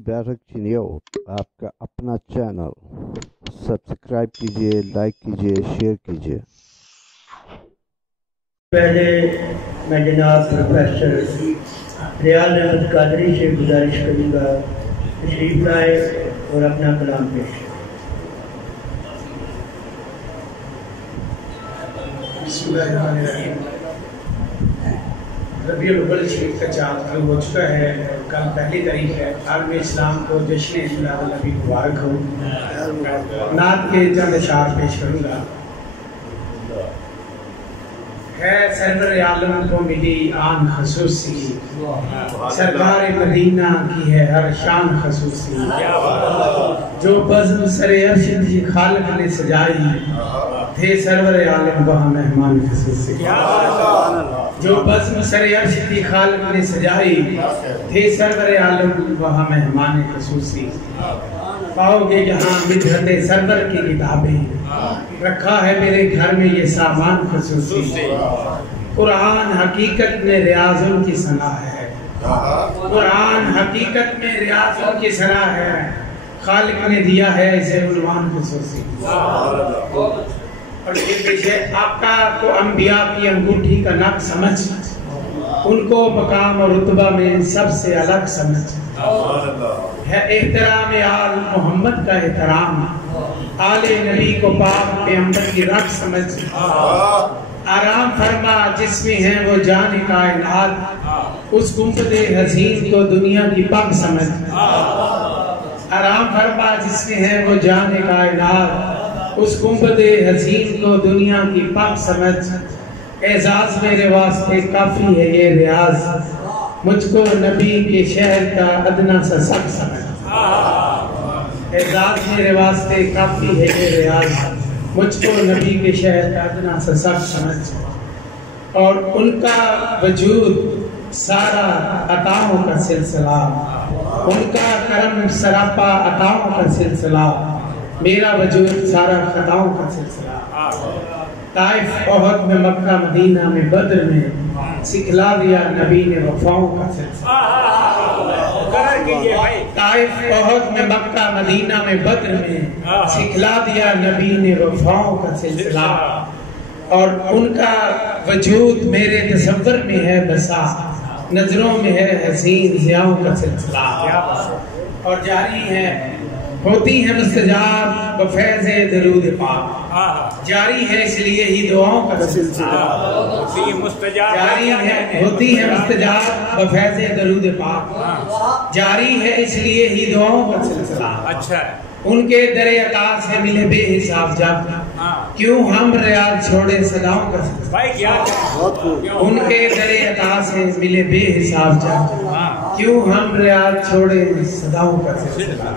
बैठक चिनियो आपका अपना चैनल सब्सक्राइब कीजिए, लाइक कीजिए, शेयर कीजिए। पहले मैं जनाब प्रोफेसर रियाज अहमद कादरी से गुजारिश करूँगा तशरीफ लाए और अपना कलाम पेश करें। रबीउल अव्वल शरीफ का चाँद कल हो चुका है, कल पहली तारीख है। आलम इस्लाम को जश्न मिलाद नबी मुबारक हो। नात के चंद अशार पेश करूँगा। है सरवर आलम को मिली आन खसूसी, सरकार मदीना की है हर शान खसूसी। जो बज़्म सरे अर्श थी खालिक ने सजाई, थे सरवर आलम वहाँ मेहमान खसूसी। जो बज़्म सरे अर्श थी खालिक ने सजाई, थे सरवर आलम वहाँ मेहमान खसूसी। पाओगे यहाँ मिदहत सरवर की किताबें, रखा है मेरे घर में ये सामान खसूसी। कुरान हकीकत में रियाज़ों की सलाह है, कुरान हकीकत में रियाज़ों की सलाह है। खालिक ने दिया है इसे उन्वान खसूसी। और ये पीछे आपका तो अंबिया की अंगूठी का नक समझ, उनको मकाम और रुतबा में सबसे अलग समझ है। एहतराम आल मोहम्मद का एहतराम, आले नबी को पाक पैगंबर की रख समझ। आराम फरमा जिसमें है वो जान कायनात, उस गुंबदे हसीन को दुनिया की पग समझ। आराम फरमा जिसमें है वो जान कायनात, उस गुंबदे हसीन को दुनिया की पग समझ। एजाज मेरे वास्ते काफी है ये रियाज, मुझको नबी के शहर का अदना सा शक समझ। एजाज मेरे वास्ते काफी है ये रियाज, मुझको नबी के शहर का अदना सा शक समझ। और उनका वजूद सारा अताओं का सिलसिला, उनका करम सरापा अताओं का सिलसिला। मेरा वजूद सारा खताओं का सिलसिला। ताइफ ओहद में मक्का मदीना में बद्र में सिखला दिया नबी ने वफाओं का सिलसिला। ताइफ ओहद में मक्का मदीना में बद्र में सिखला दिया नबी ने वफाओं का सिलसिला। और उनका वजूद मेरे तसव्वुर में है बसा, नजरों में है हसीन ज़ियाओं का सिलसिला। और जारी है होती है मुस्तजाब बफैज़े दरूद पाक, जारी है इसलिए ही दुआओं का सिलसिला। जारी है होती है मुस्तजाब बफैज़े दरूद पाक, जारी है इसलिए ही दुआओं का सिलसिला। अच्छा उनके दरे अता से मिले बेहिसाब जब, क्यों हम रियाज छोड़े सदाओं का सिलसिला। उनके दरे अता से मिले बेहिसाब जब, क्यों हम रियाज छोड़े सदाओं का सिलसिला।